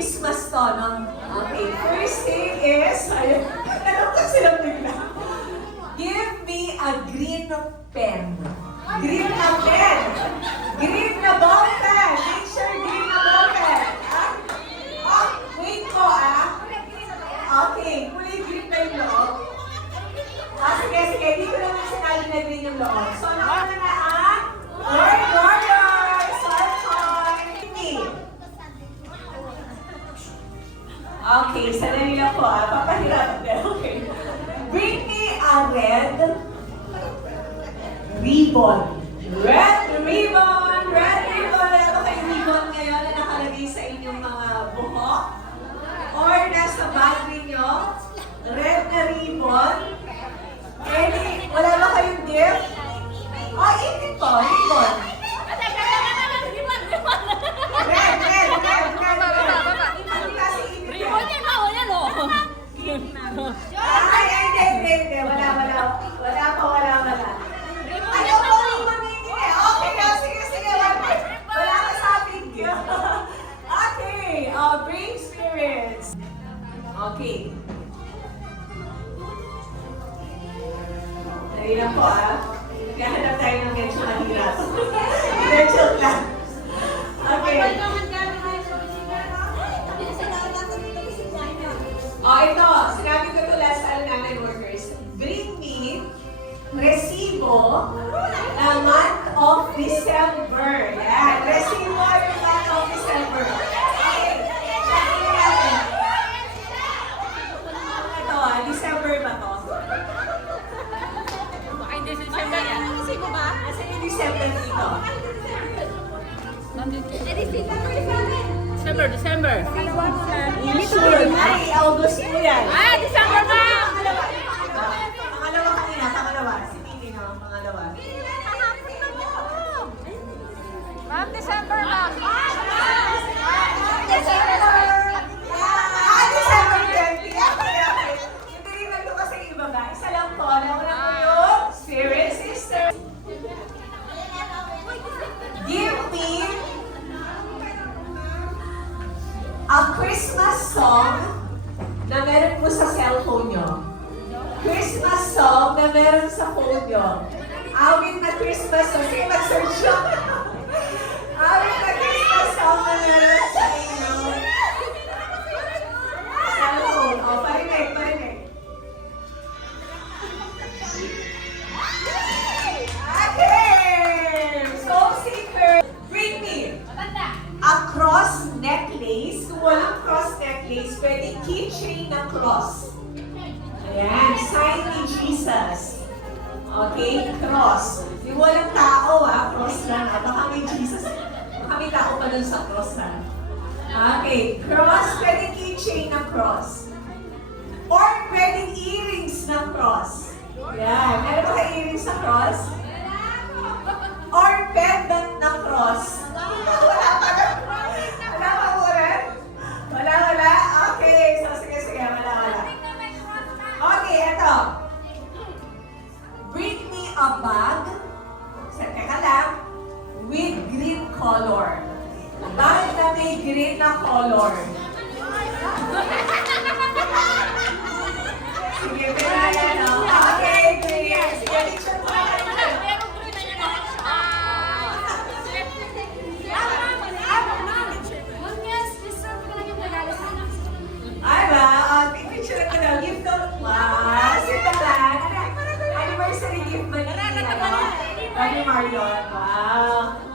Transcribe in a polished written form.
Christmas to, no? Okay, first thing is, ayun, alam ko silang bigla. Give me a green pen. Green na pen. Green na ball pen. Make sure green na ball pen. Ah? Oh, wait ko Okay, kulay green na yung loob. Sige, di ko naman sinabi na green yung loob. So, nauna na ang Lord Warriors! Okay, sanay lang po papahirap din. Okay. Bring me a red ribbon. Red ribbon! Red ribbon! Ano kayong ribbon ngayon na nakalagay sa inyong mga buhok? Or nasa bag ninyo? Red na ribbon? Ready? Wala ba kayong gift? Oh, ipin po, ribbon. Red. Ano kasi ipin yan? Hindi. Wala. Ayaw ko ribbon ninyo eh. Okay, sige. Wala ka sa ating gift. Okay, bring spirits. Okay. Dali lang po Gahanap tayo ng medyo mahirap. Medyo lang. Okay. Ito. Sinabi ko ito last nanay workers. Bring me resibo na month of December. Yan. Resibo yung month of December. Okay. Check natin. Ito December ba to? Asa yung December dito? December. Sure. Ay, August po yan. December ba? Pangalawa. Si Mimi, no? Pangalawa. Ma'am, December, ma'am. December 20. Okay. Yung tiniman ko kasi iba ba? Isa lang po. Nauna po yung Spirit Sister. Give me a Christmas song na meron po sa cellphone nyo. Christmas song na meron sa phone nyo. Awit na Christmas song. Sige, mag-search nyo. Awit na Christmas song na meron sa inyo. Cellphone. Parinig. Okay! Soul Seeker. Bring me a cross necklace. Kung walang cross necklace, pwede keychain na cross. Ayan, sign ni Jesus. Okay, cross. Yung walang tao cross lang. Baka may Jesus. Baka may tao pa dun sa cross Okay, cross, pwede keychain na cross. Or pwede earrings na cross. Ayan, meron ba kayo earrings na cross? Or pendant na cross. Wala pa po rin? Wala. Okay, so sige, wala. Okay, eto. Bring me a bag. Teka lang. With green color. Bag na may green na color. Sige, Okay, green. Sige, picture mo na. Picture ko daw. Gift ko. Wow, sita lang. Anniversary gift ba ni Mario? Wow.